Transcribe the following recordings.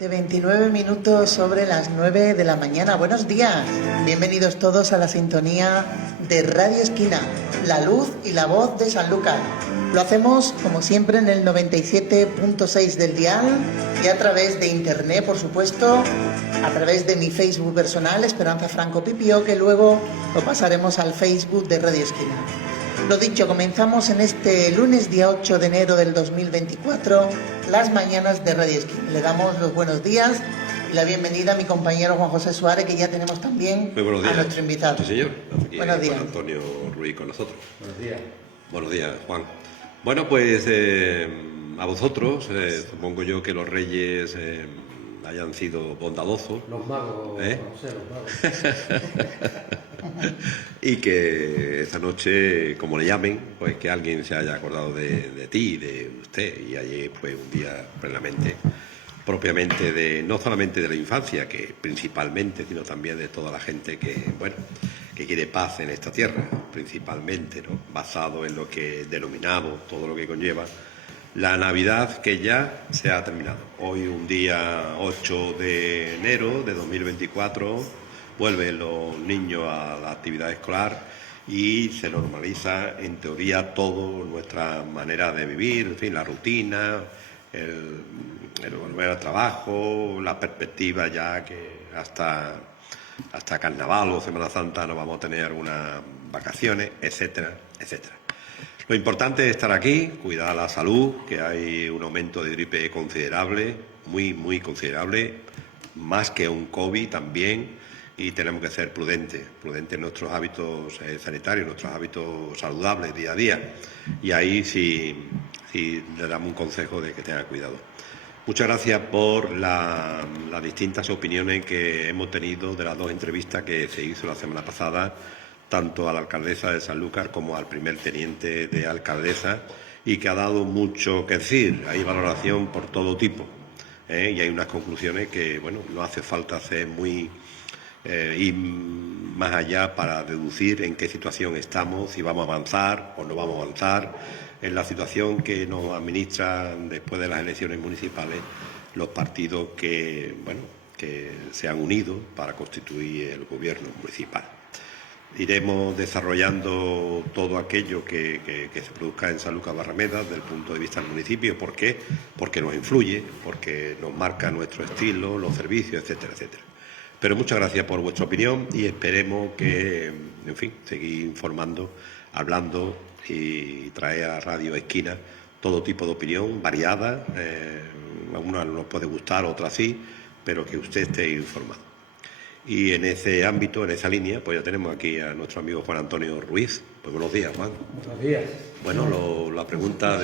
De 29 minutos sobre las 9 de la mañana. Buenos días. Bienvenidos todos a la sintonía de Radio Esquina, la luz y la voz de Sanlúcar. Lo hacemos, como siempre, en el 97.6 del dial y a través de internet, por supuesto, a través de mi Facebook personal, Esperanza Franco Pipio, que luego lo pasaremos al Facebook de Radio Esquina. Lo dicho, comenzamos en este lunes, día 8 de enero del 2024, las mañanas de Radio Esquina. Le damos los buenos días y la bienvenida a mi compañero Juan José Suárez, que ya tenemos también a nuestro invitado. Sí, señor. Aquí buenos días. Juan Antonio Ruiz con nosotros. Buenos días. Buenos días, Juan. Bueno, pues a vosotros, supongo yo que los reyes hayan sido bondadosos. Los magos, no sé, los magos. Y que esta noche, como le llamen, pues que alguien se haya acordado de ti, de usted, y ayer fue un día plenamente, propiamente de, no solamente de la infancia, que principalmente, sino también de toda la gente que, bueno, que quiere paz en esta tierra, principalmente, ¿no? Basado en lo que denominamos, todo lo que conlleva la Navidad, que ya se ha terminado. Hoy, un día 8 de enero de 2024, vuelven los niños a la actividad escolar y se normaliza, en teoría, todo nuestra manera de vivir, en fin, la rutina, el volver al trabajo, la perspectiva ya que hasta Carnaval o Semana Santa no vamos a tener algunas vacaciones, etcétera, etcétera. Lo importante es estar aquí, cuidar la salud, que hay un aumento de gripe considerable, muy considerable, más que un COVID también, y tenemos que ser prudentes en nuestros hábitos sanitarios, nuestros hábitos saludables día a día. Y ahí sí le damos un consejo de que tenga cuidado. Muchas gracias por las distintas opiniones que hemos tenido de las dos entrevistas que se hizo la semana pasada, tanto a la alcaldesa de Sanlúcar como al primer teniente de alcaldesa, y que ha dado mucho que decir. Hay valoración por todo tipo, y hay unas conclusiones que, bueno, no hace falta hacer ir más allá para deducir en qué situación estamos, si vamos a avanzar o no vamos a avanzar en la situación que nos administran después de las elecciones municipales los partidos que se han unido para constituir el gobierno municipal. Iremos desarrollando todo aquello que se produzca en Sanlúcar Barrameda desde el punto de vista del municipio. ¿Por qué? Porque nos influye, porque nos marca nuestro estilo, los servicios, etcétera, etcétera. Pero muchas gracias por vuestra opinión y esperemos que, en fin, seguir informando, hablando y traer a Radio Esquina todo tipo de opinión variada. A unas no nos puede gustar, a otras sí, pero que usted esté informado. Y en ese ámbito, en esa línea, pues ya tenemos aquí a nuestro amigo Juan Antonio Ruiz. Pues buenos días, Juan. Buenos días. Bueno, la pregunta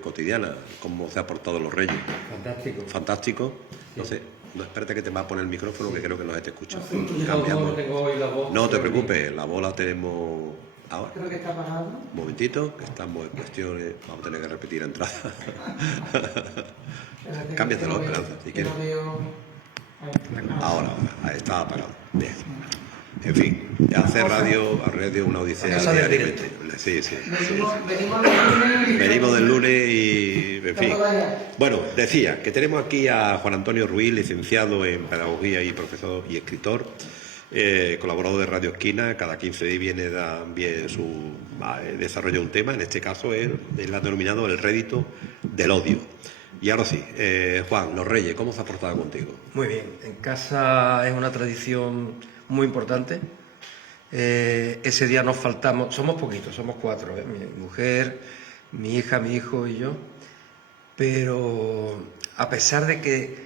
cotidiana, ¿cómo se ha portado los Reyes? Fantástico. Fantástico. Sí. No sé, no, espérate que te va a poner el micrófono, que creo que no se te escucha. No tengo hoy la voz. No te preocupes, la voz la tenemos ahora. Creo que está apagado. Un momentito, que estamos en cuestiones, vamos a tener que repetir entrada. Cámbiatelo, Esperanza, si quieres. Ahora, ahí está apagado. Bien. En fin, hacer radio una odisea diariamente. Sí. Venimos del lunes y, en fin. Bueno, decía que tenemos aquí a Juan Antonio Ruiz, licenciado en Pedagogía y profesor y escritor, colaborador de Radio Esquina. Cada 15 días viene también desarrolla un tema, en este caso él ha denominado el rédito del odio. Y ahora sí, Juan, los Reyes, ¿cómo se ha portado contigo? Muy bien, en casa es una tradición muy importante. Ese día nos faltamos, somos poquitos, somos 4, mi mujer, mi hija, mi hijo y yo, pero a pesar de que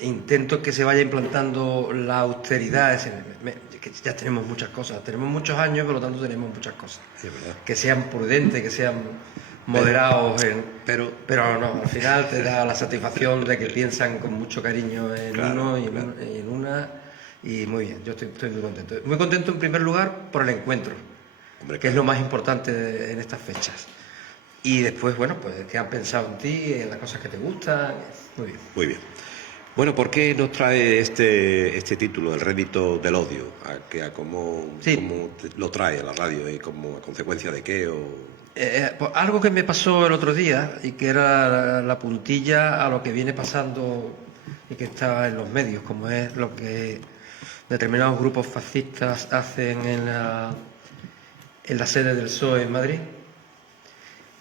intento que se vaya implantando la austeridad, que ya tenemos muchas cosas, tenemos muchos años, por lo tanto tenemos muchas cosas, Sí, ¿verdad? que sean prudentes, que sean moderados, pero no, al final te da la satisfacción de que piensan con mucho cariño en uno y en una, y muy bien, yo estoy muy contento. Muy contento en primer lugar por el encuentro, que es lo más importante en estas fechas. Y después, bueno, pues que han pensado en ti, en las cosas que te gustan, muy bien. Muy bien. Bueno, ¿por qué nos trae este título, el rédito del odio? ¿Cómo lo trae a la radio y como a consecuencia de qué? Pues algo que me pasó el otro día y que era la puntilla a lo que viene pasando y que está en los medios, como es lo que determinados grupos fascistas hacen en la sede del PSOE en Madrid,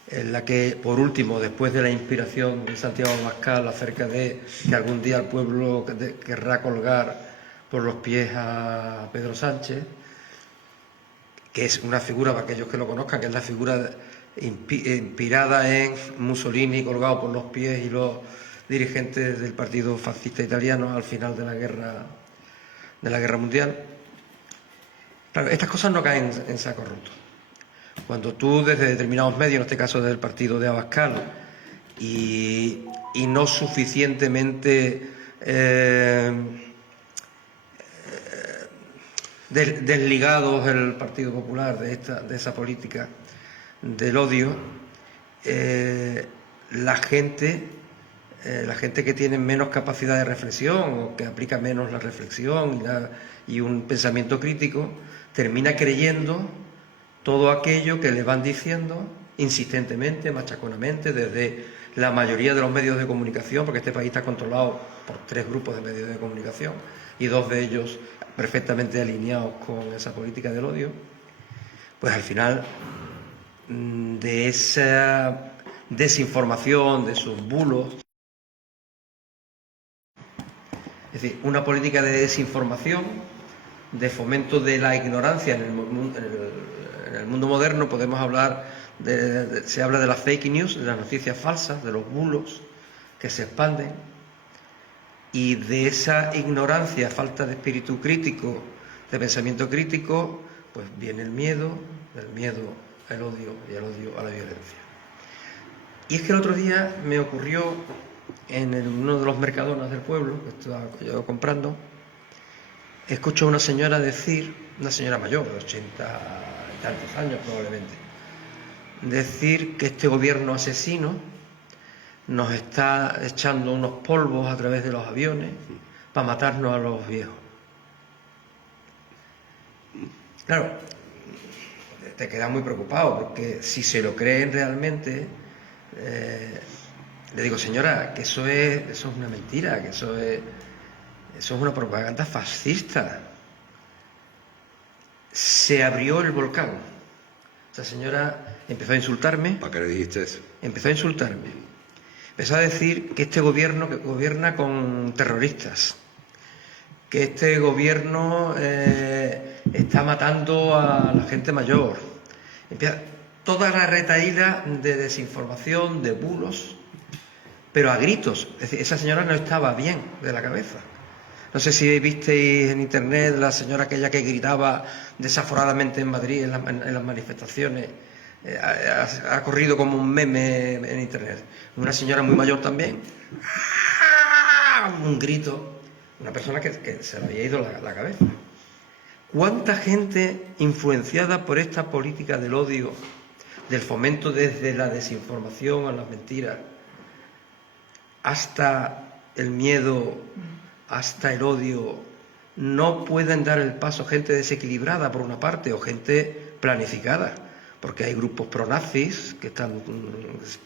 en la que, por último, después de la inspiración de Santiago Abascal acerca de que algún día el pueblo querrá colgar por los pies a Pedro Sánchez, que es una figura, para aquellos que lo conozcan, que es la figura inspirada en Mussolini colgado por los pies y los dirigentes del partido fascista italiano al final de la guerra mundial. Claro, estas cosas no caen en saco roto. Cuando tú, desde determinados medios, en este caso del partido de Abascal, y no suficientemente desligados el Partido Popular de esa política del odio, la gente que tiene menos capacidad de reflexión o que aplica menos la reflexión y un pensamiento crítico, termina creyendo todo aquello que le van diciendo insistentemente, machaconamente, desde la mayoría de los medios de comunicación, porque este país está controlado por 3 grupos de medios de comunicación y 2 de ellos perfectamente alineados con esa política del odio. Pues al final, de esa desinformación, de esos bulos, es decir, una política de desinformación, de fomento de la ignorancia en el mundo moderno. Podemos hablar se habla de las fake news, de las noticias falsas, de los bulos que se expanden, y de esa ignorancia, falta de espíritu crítico, de pensamiento crítico, pues viene el miedo, del miedo al odio y el odio a la violencia. Y es que el otro día me ocurrió en uno de los mercadonas del pueblo que estaba yo comprando, escucho a una señora decir, una señora mayor, de 80 y tantos años probablemente, decir que este gobierno asesino nos está echando unos polvos a través de los aviones para matarnos a los viejos. Claro, te quedas muy preocupado, porque si se lo creen realmente, le digo, señora, que eso es una mentira, que eso es una propaganda fascista. Se abrió el volcán. Esa señora empezó a insultarme. ¿Para qué le dijiste eso? Empezó a insultarme. Empezó a decir que este gobierno que gobierna con terroristas, que este gobierno está matando a la gente mayor. Empieza toda la retahíla de desinformación, de bulos, pero a gritos. Es decir, esa señora no estaba bien de la cabeza. No sé si visteis en internet la señora aquella que gritaba desaforadamente en Madrid en las manifestaciones. Ha corrido como un meme en internet. Una señora muy mayor también. Un grito. Una persona que se le había ido la cabeza. ¿Cuánta gente influenciada por esta política del odio, del fomento desde la desinformación a las mentiras, hasta el miedo, hasta el odio, no pueden dar el paso? Gente desequilibrada por una parte, o gente planificada, porque hay grupos pronazis que están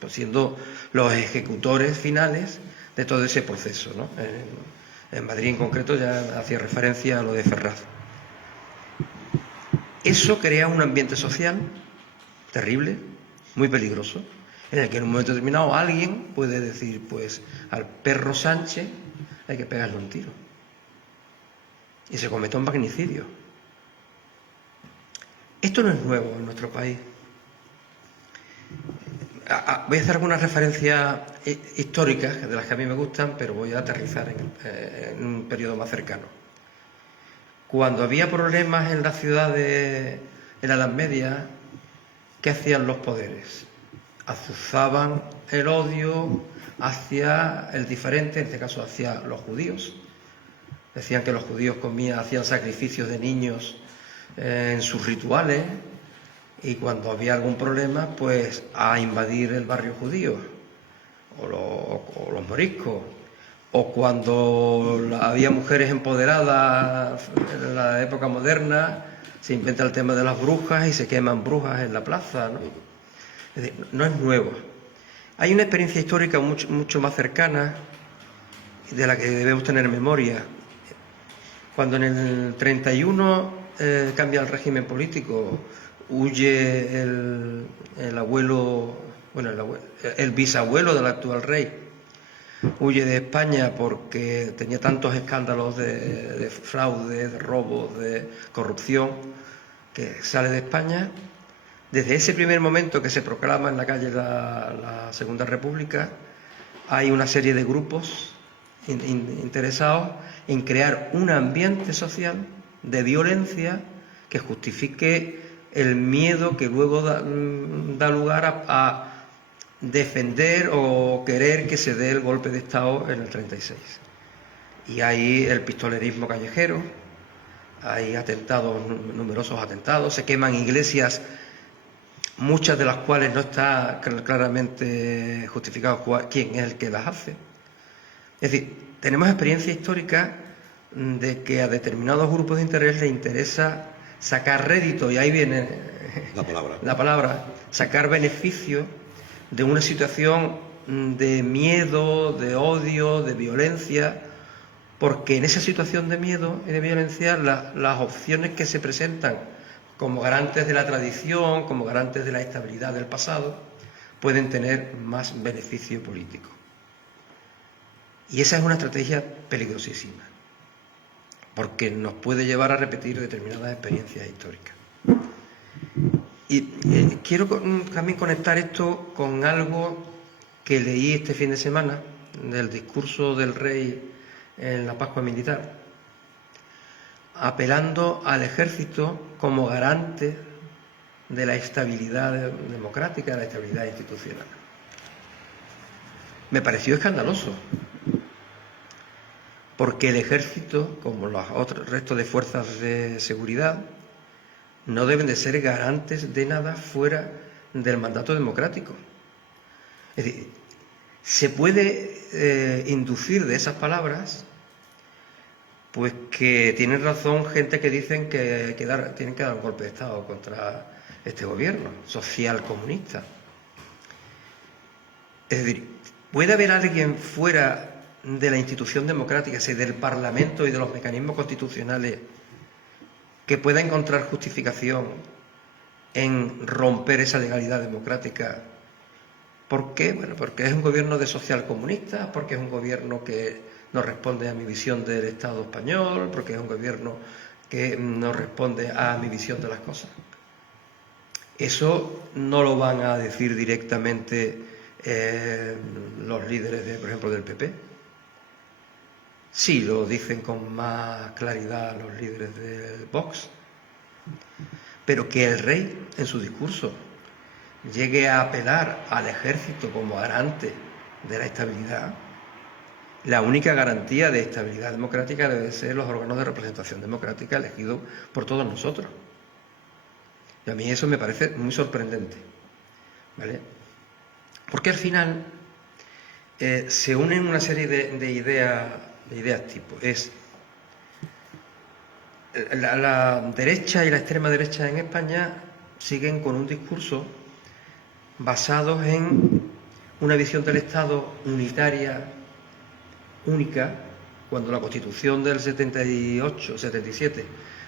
siendo los ejecutores finales de todo ese proceso, ¿no? En Madrid en concreto ya hacía referencia a lo de Ferraz. Eso crea un ambiente social terrible, muy peligroso, en el que en un momento determinado alguien puede decir, pues al perro Sánchez hay que pegarle un tiro. Y se comete un magnicidio. Esto no es nuevo en nuestro país. Voy a hacer algunas referencias históricas, de las que a mí me gustan, pero voy a aterrizar en un periodo más cercano. Cuando había problemas en las ciudades en la Edad Media, ¿qué hacían los poderes? Azuzaban el odio hacia el diferente, en este caso hacia los judíos. Decían que los judíos hacían sacrificios de niños en sus rituales, y cuando había algún problema, pues a invadir el barrio judío o los moriscos. O cuando había mujeres empoderadas en la época moderna, se inventa el tema de las brujas y se queman brujas en la plaza, ¿no? Es decir, no es nuevo. Hay una experiencia histórica mucho más cercana, de la que debemos tener memoria. Cuando en el 31 cambia el régimen político, huye el abuelo, bueno, el bisabuelo del actual rey, huye de España porque tenía tantos escándalos de fraude, de robo, de corrupción, que sale de España. Desde ese primer momento que se proclama en la calle la Segunda República, hay una serie de grupos interesados en crear un ambiente social de violencia que justifique el miedo que luego da lugar a defender o querer que se dé el golpe de Estado en el 36. Y hay el pistolerismo callejero, hay atentados, numerosos atentados, se queman iglesias, muchas de las cuales no está claramente justificado quién es el que las hace. Es decir, tenemos experiencia histórica de que a determinados grupos de interés les interesa sacar rédito, y ahí viene la palabra, sacar beneficio de una situación de miedo, de odio, de violencia, porque en esa situación de miedo y de violencia las opciones que se presentan como garantes de la tradición, como garantes de la estabilidad del pasado, pueden tener más beneficio político. Y esa es una estrategia peligrosísima, porque nos puede llevar a repetir determinadas experiencias históricas. Y quiero también conectar esto con algo que leí este fin de semana del discurso del rey en la Pascua Militar, apelando al ejército como garante de la estabilidad democrática, de la estabilidad institucional. Me pareció escandaloso, porque el ejército, como los otros restos de fuerzas de seguridad, no deben de ser garantes de nada fuera del mandato democrático. Es decir, se puede inducir de esas palabras pues que tienen razón gente que dicen que tienen que dar un golpe de Estado contra este gobierno social comunista. Es decir, puede haber alguien fuera de la institución democrática, del Parlamento y de los mecanismos constitucionales, que pueda encontrar justificación en romper esa legalidad democrática. ¿Por qué? Bueno, porque es un gobierno de socialcomunistas, porque es un gobierno que no responde a mi visión del Estado español, porque es un gobierno que no responde a mi visión de las cosas. Eso no lo van a decir directamente los líderes, por ejemplo, del PP. Sí lo dicen con más claridad los líderes del Vox. Pero que el rey, en su discurso, llegue a apelar al ejército como garante de la estabilidad, la única garantía de estabilidad democrática deben ser los órganos de representación democrática elegidos por todos nosotros. Y a mí eso me parece muy sorprendente, ¿vale? Porque al final se unen una serie de ideas tipo. La derecha y la extrema derecha en España siguen con un discurso basado en una visión del Estado unitaria, única, cuando la Constitución del 78, 77,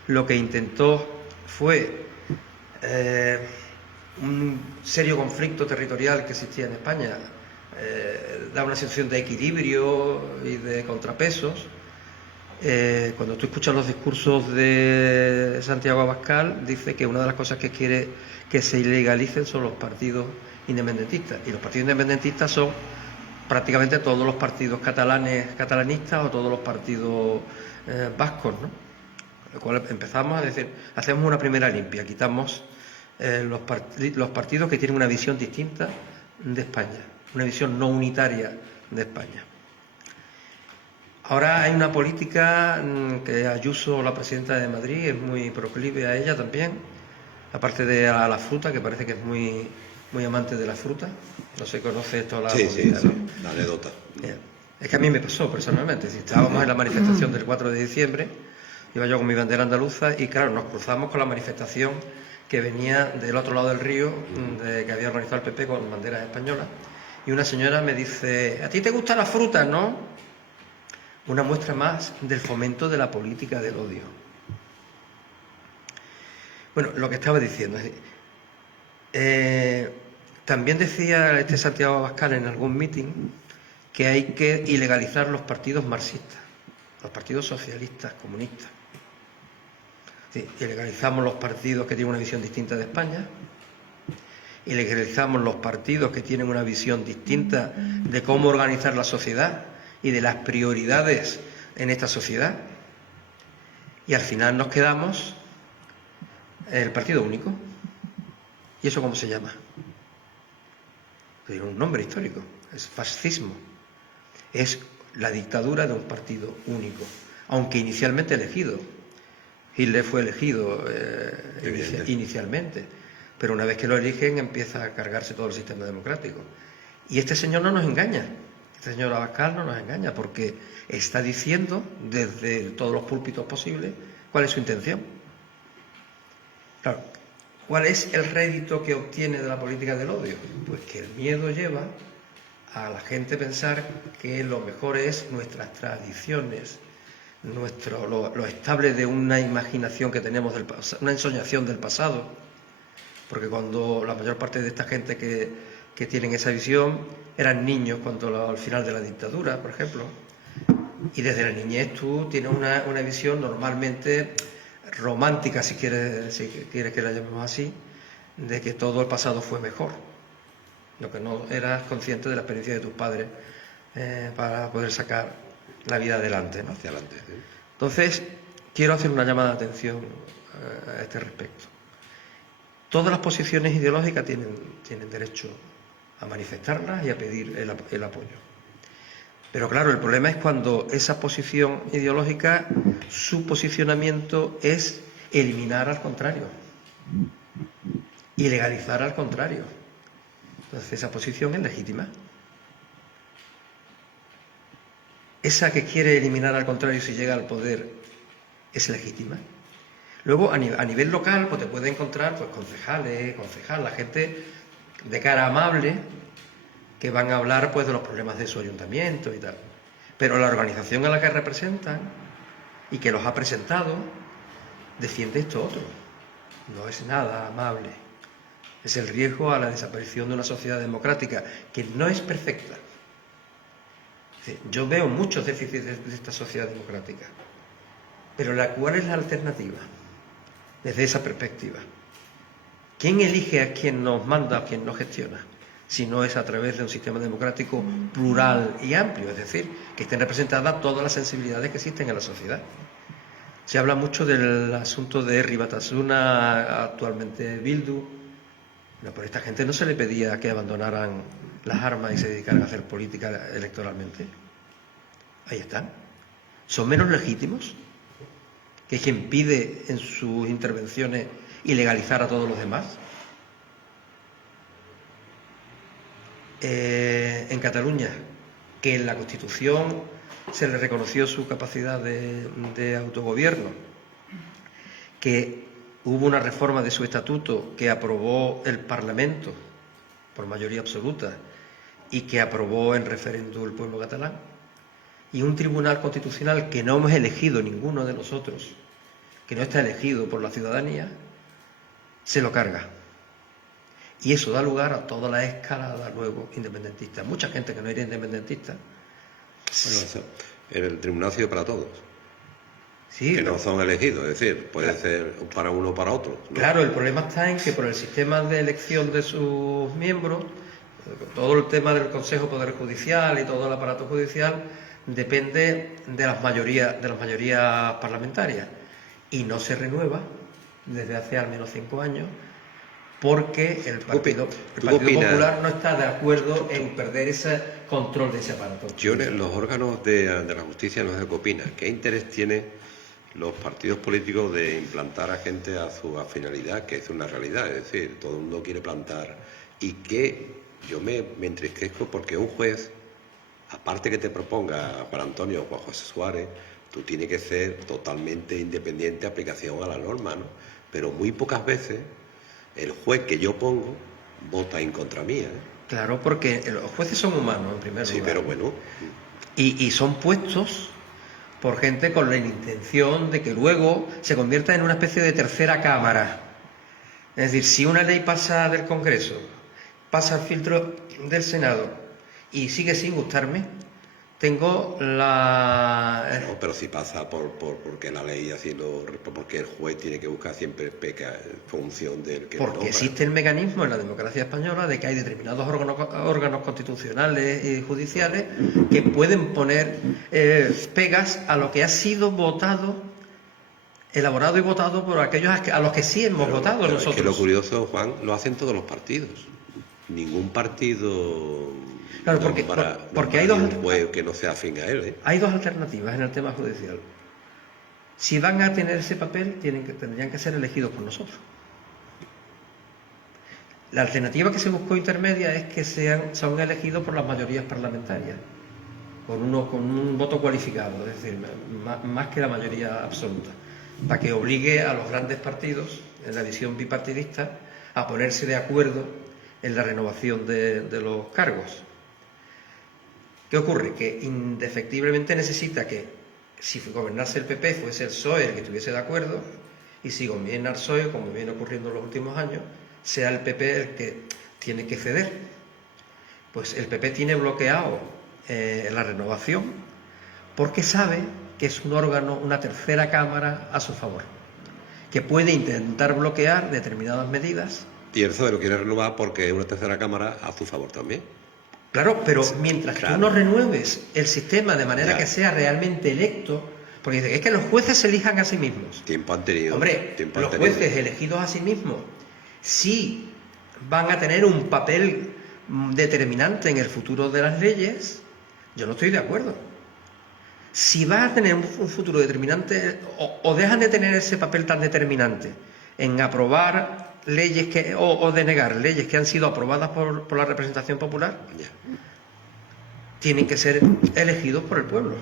lo que intentó fue un serio conflicto territorial que existía en España, da una sensación de equilibrio y de contrapesos. Cuando tú escuchas los discursos de Santiago Abascal, dice que una de las cosas que quiere que se ilegalicen son los partidos independentistas, y los partidos independentistas son prácticamente todos los partidos catalanistas o todos los partidos vascos, ¿no? Lo cual empezamos a decir, hacemos una primera limpia, quitamos los partidos que tienen una visión distinta de España, una visión no unitaria de España. Ahora hay una política que Ayuso, la presidenta de Madrid, es muy proclive a ella también, aparte de a la fruta, que parece que es muy amante de la fruta. No se conoce esto. Sí, la anécdota. Es que a mí me pasó personalmente. Si estábamos en la manifestación del 4 de diciembre, iba yo con mi bandera andaluza y claro, nos cruzamos con la manifestación que venía del otro lado del río, que había organizado el PP con banderas españolas, y una señora me dice: ¿a ti te gustan las frutas, no? una muestra más del fomento de la política del odio. Bueno, lo que estaba diciendo, también decía Santiago Abascal en algún mitin que hay que ilegalizar los partidos marxistas, los partidos socialistas, comunistas. Sí, ilegalizamos los partidos que tienen una visión distinta de España, ilegalizamos los partidos que tienen una visión distinta de cómo organizar la sociedad y de las prioridades en esta sociedad, y al final nos quedamos el partido único. ¿Y eso cómo se llama? Tiene un nombre histórico, es fascismo. Es la dictadura de un partido único, aunque inicialmente elegido. Hitler fue elegido inicialmente, pero una vez que lo eligen empieza a cargarse todo el sistema democrático. Y este señor no nos engaña, este señor Abascal no nos engaña, porque está diciendo desde todos los púlpitos posibles cuál es su intención. Claro, ¿cuál es el rédito que obtiene de la política del odio? Pues que el miedo lleva a la gente a pensar que lo mejor es nuestras tradiciones, lo estable de una imaginación que tenemos del pasado, una ensoñación del pasado, porque cuando la mayor parte de esta gente que tienen esa visión eran niños al final de la dictadura, por ejemplo, y desde la niñez tú tienes una visión normalmente romántica, si quieres que la llamemos así, de que todo el pasado fue mejor, lo que no eras consciente de la experiencia de tus padres para poder sacar la vida adelante, ¿no? Hacia adelante, ¿sí? Entonces, quiero hacer una llamada de atención a este respecto. Todas las posiciones ideológicas tienen derecho a manifestarlas y a pedir el apoyo. Pero claro, el problema es cuando esa posición ideológica, su posicionamiento es eliminar al contrario, ilegalizar al contrario. Entonces, esa posición es legítima. Esa que quiere eliminar al contrario si llega al poder es legítima. Luego, a nivel local, pues te puede encontrar pues, concejales, la gente de cara amable que van a hablar pues de los problemas de su ayuntamiento y tal. Pero la organización a la que representan y que los ha presentado defiende esto otro. No es nada amable. Es el riesgo a la desaparición de una sociedad democrática que no es perfecta. Yo veo muchos déficits de esta sociedad democrática, pero ¿cuál es la alternativa desde esa perspectiva? ¿Quién elige a quien nos manda, a quien nos gestiona? Si no es a través de un sistema democrático plural y amplio, es decir, que estén representadas todas las sensibilidades que existen en la sociedad. Se habla mucho del asunto de Herri Batasuna, actualmente Bildu. No, por esta gente no se le pedía que abandonaran las armas y se dedicaran a hacer política electoralmente. Ahí están. ¿Son menos legítimos que quien pide en sus intervenciones ilegalizar a todos los demás? En Cataluña, que en la Constitución se le reconoció su capacidad de autogobierno, que hubo una reforma de su estatuto que aprobó el Parlamento por mayoría absoluta y que aprobó en referéndum el pueblo catalán, y un tribunal constitucional que no hemos elegido ninguno de nosotros, que no está elegido por la ciudadanía, se lo carga. Y eso da lugar a toda la escalada luego independentista. Mucha gente que no era independentista. Bueno, el tribunal ha sido para todos. Sí, que no son elegidos, es decir, puede ser para uno o para otro, ¿no? Claro, el problema está en que por el sistema de elección de sus miembros, todo el tema del Consejo Poder Judicial y todo el aparato judicial depende de las mayorías parlamentarias y no se renueva desde hace al menos 5 años porque el Partido Popular no está de acuerdo en perder ese control de ese aparato. Los órganos de la justicia no sé qué opinan. ¿Qué interés tiene los partidos políticos de implantar a gente a su finalidad, que es una realidad? Es decir, todo el mundo quiere plantar. Y que yo me entristezco porque un juez, aparte que te proponga Juan Antonio o Juan José Suárez, tú tienes que ser totalmente independiente, aplicación a la norma, ¿no? Pero muy pocas veces el juez que yo pongo vota en contra mía, ¿eh? Claro, porque los jueces son humanos, en primer lugar. Sí, pero bueno. Y son puestos por gente con la intención de que luego se convierta en una especie de tercera cámara. Es decir, si una ley pasa del Congreso, pasa al filtro del Senado y sigue sin gustarme, tengo la... No, pero si pasa porque la ley porque el juez tiene que buscar siempre función del que Porque existe el mecanismo en la democracia española de que hay determinados órganos constitucionales y judiciales que pueden poner pegas a lo que ha sido votado, elaborado y votado por aquellos a los que sí hemos votado nosotros. Es que lo curioso, Juan, lo hacen todos los partidos. Ningún partido... Claro, porque hay dos que no sea afín a él, ¿eh? Hay dos alternativas en el tema judicial. Si van a tener ese papel, tendrían que ser elegidos por nosotros. La alternativa que se buscó intermedia es que son elegidos por las mayorías parlamentarias, con un voto cualificado, es decir, más que la mayoría absoluta, para que obligue a los grandes partidos, en la visión bipartidista, a ponerse de acuerdo en la renovación de los cargos. ¿Qué ocurre? Que indefectiblemente necesita que, si gobernase el PP, fuese el PSOE el que estuviese de acuerdo, y si gobierna el PSOE, como viene ocurriendo en los últimos años, sea el PP el que tiene que ceder. Pues el PP tiene bloqueado la renovación porque sabe que es un órgano, una tercera cámara a su favor, que puede intentar bloquear determinadas medidas. Y el PSOE lo quiere renovar porque es una tercera cámara a su favor también. Claro, pero mientras tú no renueves el sistema de manera Ya. que sea realmente electo, porque dicen, es que los jueces se elijan a sí mismos. Tiempo han tenido. Hombre, tiempo han los tenido. jueces elegidos a sí mismos sí van a tener un papel determinante en el futuro de las leyes, yo no estoy de acuerdo. Si vas a tener un futuro determinante, o dejan de tener ese papel tan determinante en aprobar leyes o denegar leyes que han sido aprobadas por la representación popular, Ya. tienen que ser elegidos por el pueblo.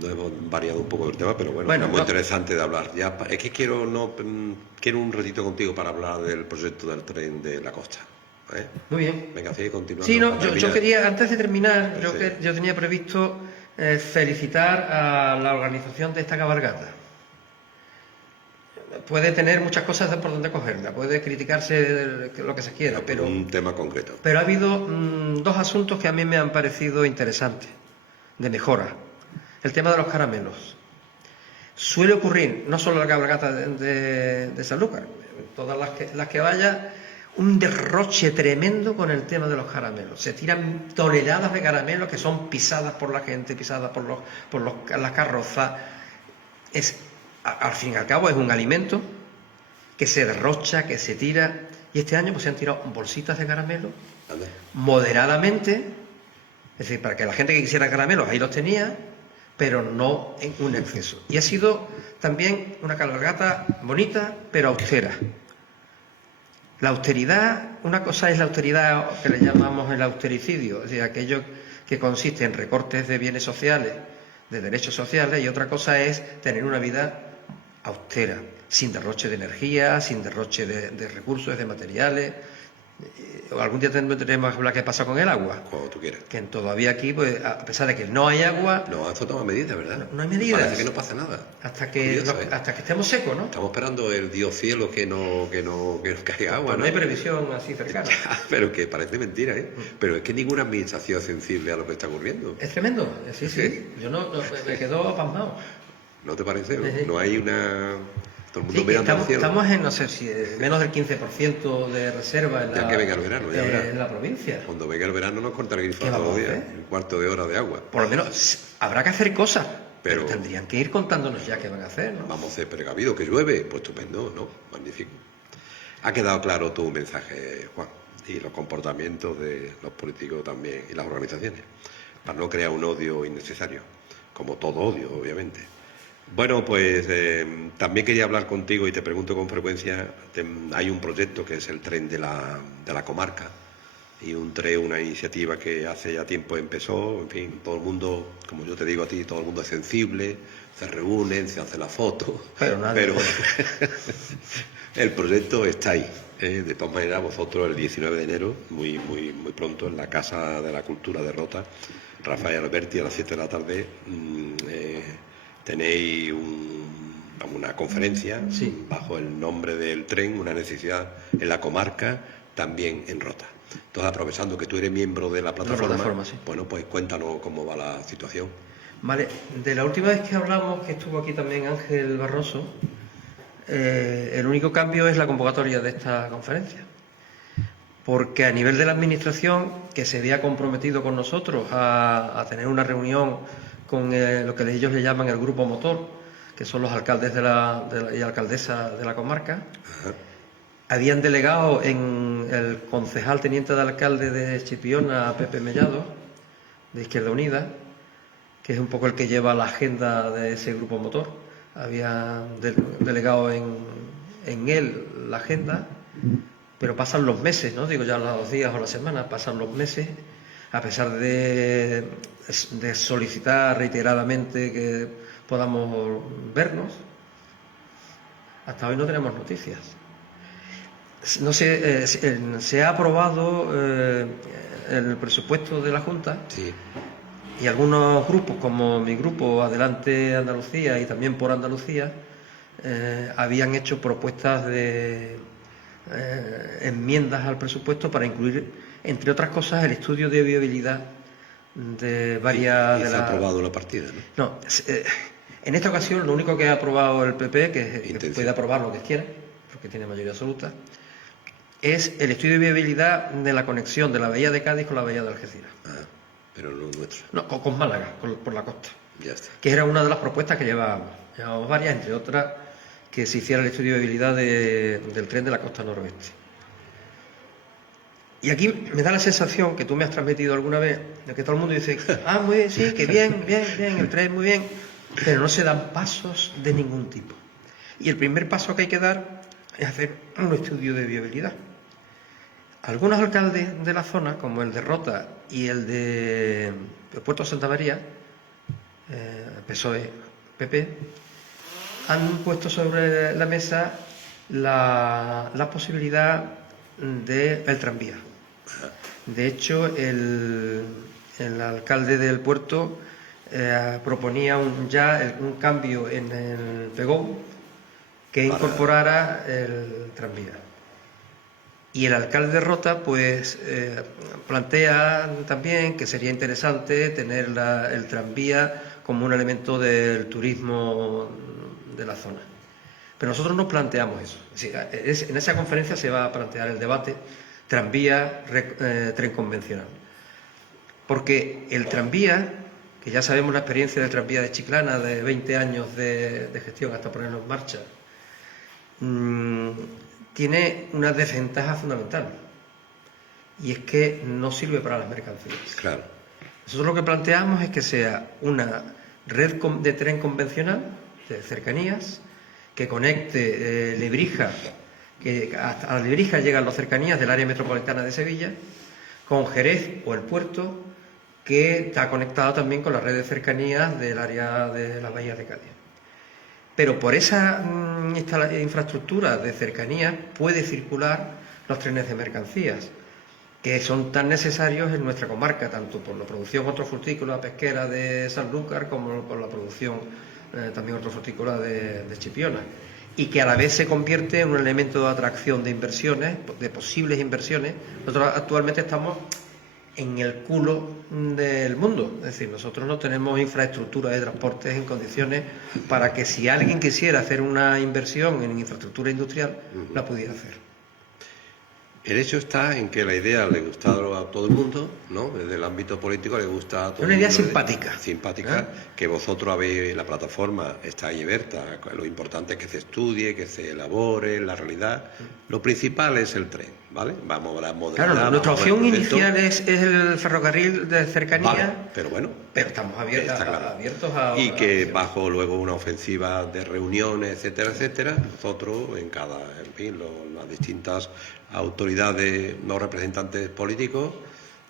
No hemos variado un poco el tema, pero bueno, Bueno, es muy no. interesante de hablar. Ya, es que quiero un ratito contigo para hablar del proyecto del tren de la costa. ¿eh? Muy bien. Venga, sigue continuando. Sí, no, yo Termina. quería, antes de terminar, Sí. yo tenía previsto felicitar a la organización de esta cabalgata. Puede tener muchas cosas por donde cogerla, puede criticarse lo que se quiera, pero un tema concreto. ha habido dos asuntos que a mí me han parecido interesantes, de mejora. El tema de los caramelos. Suele ocurrir, no solo en la cabalgata de Sanlúcar, todas las que vaya, un derroche tremendo con el tema de los caramelos. Se tiran toneladas de caramelos que son pisadas por la gente, pisadas por las carrozas. Al fin y al cabo es un alimento que se derrocha, que se tira. Y este año pues se han tirado bolsitas de caramelo Anda. moderadamente, es decir, para que la gente que quisiera caramelos ahí los tenía, pero no en un exceso. Y ha sido también una cabalgata bonita, pero austera. La austeridad, una cosa es la austeridad que le llamamos el austericidio, es decir, aquello que consiste en recortes de bienes sociales, de derechos sociales, y otra cosa es tener una vida austera, sin derroche de energía, sin derroche de recursos, de materiales. Algún día tendremos que hablar qué pasa con el agua. Cuando tú quieras. Que todavía aquí, pues, a pesar de que no hay agua, No, esto toma medidas, ¿verdad? no hay medidas. Parece que no pasa nada. hasta que estemos secos, ¿no? Estamos esperando el Dios cielo que no caiga agua, Pues ¿no? no hay previsión así cercana. Pero que parece mentira, ¿eh? Pero es que ninguna administración es sensible a lo que está ocurriendo. Es tremendo, sí, sí. Sí. Yo me quedo pasmado. ¿No te parece? Sí, sí. No hay una... Todo el mundo Sí, que mirando al cielo. estamos en, no sé si menos del 15% de reserva Ya que venga el verano, ya verás. en la provincia. Cuando venga el verano nos corta el grifo ¿Qué todos los vamos a días. hacer? Un cuarto de hora de agua. Por lo menos habrá que hacer cosas, pero Pero- tendrían que ir contándonos ya qué van a hacer, ¿no? Vamos a ser precavidos, que llueve. Pues estupendo, ¿no? Magnífico. Ha quedado claro tu mensaje, Juan, y los comportamientos de los políticos también y las organizaciones, para no crear un odio innecesario, como todo odio, obviamente. Bueno, pues también quería hablar contigo y te pregunto con frecuencia, hay un proyecto que es el tren de la comarca, y una iniciativa que hace ya tiempo empezó, en fin, todo el mundo, como yo te digo a ti, todo el mundo es sensible, se reúnen, se hace la foto, Pero nadie el proyecto está ahí. De todas maneras, vosotros el 19 de enero, muy pronto, en la Casa de la Cultura de Rota, Rafael Alberti, a las 7 de la tarde tenéis una conferencia Sí. bajo el nombre del tren, una necesidad en la comarca, también en Rota. Entonces, aprovechando que tú eres miembro de la plataforma, sí. bueno, pues cuéntanos cómo va la situación. Vale, de la última vez que hablamos, que estuvo aquí también Ángel Barroso, el único cambio es la convocatoria de esta conferencia. Porque a nivel de la Administración, que se había comprometido con nosotros a tener una reunión con lo que ellos le llaman el grupo motor, que son los alcaldes y alcaldesas de la comarca, habían delegado en el concejal teniente de alcalde de Chipiona, Pepe Mellado, de Izquierda Unida, que es un poco el que lleva la agenda de ese grupo motor. Había delegado en él la agenda, pero pasan los meses, no digo ya los días o las semanas, pasan los meses, a pesar de solicitar reiteradamente que podamos vernos. Hasta hoy no tenemos noticias. No sé, se ha aprobado el presupuesto de la Junta. Sí. Y algunos grupos, como mi grupo Adelante Andalucía y también Por Andalucía, habían hecho propuestas de enmiendas al presupuesto para incluir, entre otras cosas, el estudio de viabilidad de varias... Y se ha aprobado la partida, ¿no? No, en esta ocasión lo único que ha aprobado el PP, que puede aprobar lo que quiera, porque tiene mayoría absoluta, es el estudio de viabilidad de la conexión de la Bahía de Cádiz con la Bahía de Algeciras. Pero no nuestro. No, con Málaga, por la costa. Ya está. Que era una de las propuestas que llevábamos. Llevábamos varias, entre otras, que se hiciera el estudio de viabilidad del tren de la costa noroeste. Y aquí me da la sensación que tú me has transmitido alguna vez, de que todo el mundo dice, muy bien, sí, que bien, el tren muy bien, pero no se dan pasos de ningún tipo. Y el primer paso que hay que dar es hacer un estudio de viabilidad. Algunos alcaldes de la zona, como el de Rota y el de Puerto Santa María, PSOE, PP, han puesto sobre la mesa la posibilidad del tranvía. De hecho, el alcalde del puerto proponía un cambio en el Pegón que incorporara el tranvía. Y el alcalde de Rota pues plantea también que sería interesante tener el tranvía como un elemento del turismo de la zona. Pero nosotros no planteamos eso. Es decir, en esa conferencia se va a plantear el debate tranvía, tren convencional. Porque el tranvía, que ya sabemos la experiencia del tranvía de Chiclana, de 20 años de gestión hasta ponerlo en marcha, tiene una desventaja fundamental, y es que no sirve para las mercancías. Claro. Nosotros lo que planteamos es que sea una red de tren convencional, de cercanías, que conecte Lebrija, que hasta Lebrija llegan las cercanías del área metropolitana de Sevilla, con Jerez o el puerto, que está conectado también con la red de cercanías del área de las bahías de Cádiz. Pero por esa infraestructura de cercanías puede circular los trenes de mercancías, que son tan necesarios en nuestra comarca, tanto por la producción hortofrutícola pesquera de Sanlúcar como por la producción también hortofrutícola de Chipiona, y que a la vez se convierte en un elemento de atracción de inversiones, de posibles inversiones. Nosotros actualmente estamos en el culo del mundo, es decir, nosotros no tenemos infraestructura de transportes en condiciones para que si alguien quisiera hacer una inversión en infraestructura industrial, la pudiera hacer. El hecho está en que la idea le gusta a todo el mundo, ¿no? Desde el ámbito político le gusta a todo el mundo. Una idea simpática. Simpática, que vosotros habéis, la plataforma está ahí abierta. Lo importante es que se estudie, que se elabore la realidad. Lo principal es el tren, ¿vale? Vamos a la modernidad. Claro, nuestra opción inicial es el ferrocarril de cercanía, vale, pero bueno, pero estamos abiertos a... Y que bajo luego una ofensiva de reuniones, etcétera, etcétera, nosotros en cada, en fin, las distintas autoridades, no representantes políticos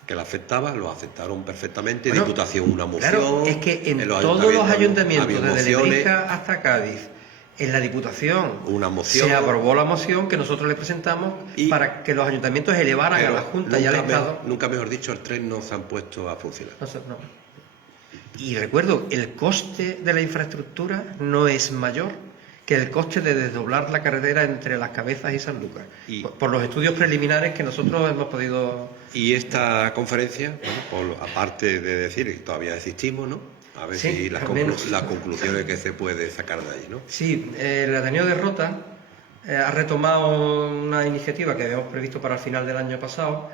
que la afectaban, lo aceptaron perfectamente. Bueno, Diputación una moción. Claro, es que en todos los ayuntamientos, desde Lebrija hasta Cádiz, en la Diputación una moción, se aprobó la moción que nosotros le presentamos para que los ayuntamientos elevaran a la Junta y al Estado. Nunca mejor dicho, el tren no se han puesto a funcionar. No, Y recuerdo, el coste de la infraestructura no es mayor que el coste de desdoblar la carretera entre Las Cabezas y Sanlúcar, por los estudios preliminares que nosotros hemos podido... Y esta conferencia, bueno, aparte de decir que todavía existimos, ¿no? A ver Sí, si las, al menos. las conclusiones que se puede sacar de ahí, ¿no? Sí, el Ateneo de Rota ha retomado una iniciativa que habíamos previsto para el final del año pasado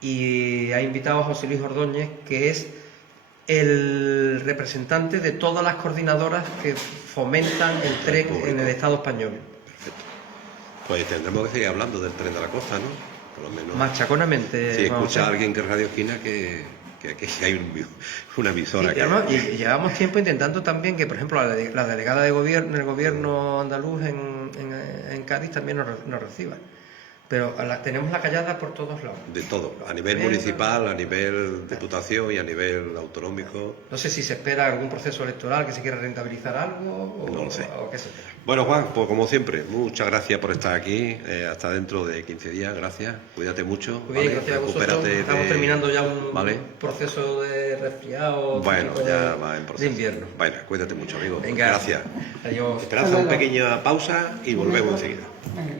y ha invitado a José Luis Ordóñez, que es el representante de todas las coordinadoras que fomentan el tren en el Estado español. Perfecto. Pues tendremos que seguir hablando del tren de la costa, ¿no? Por lo menos. Machaconamente. Si vamos escucha a a hacer. alguien que es Radio Esquina, que hay una emisora Sí, que... además, y llevamos tiempo intentando también que, por ejemplo, la delegada de gobierno, el gobierno andaluz en Cádiz también nos reciba. Pero tenemos la callada por todos lados. De todo, a nivel municipal, a nivel diputación y a nivel autonómico. No sé si se espera algún proceso electoral, que se quiera rentabilizar algo No lo sé. o qué se espera. Bueno, Juan, pues como siempre, muchas gracias por estar aquí. Hasta dentro de 15 días, gracias. Cuídate mucho. Muy bien, ¿vale? gracias a vosotros. Recupérate Estamos terminando ya un ¿vale? proceso de resfriado. Bueno, tipo ya va en proceso. de invierno. Bueno, cuídate mucho, amigo. Venga. Gracias. Adiós. Esperad una pequeña pausa y volvemos enseguida. Venga.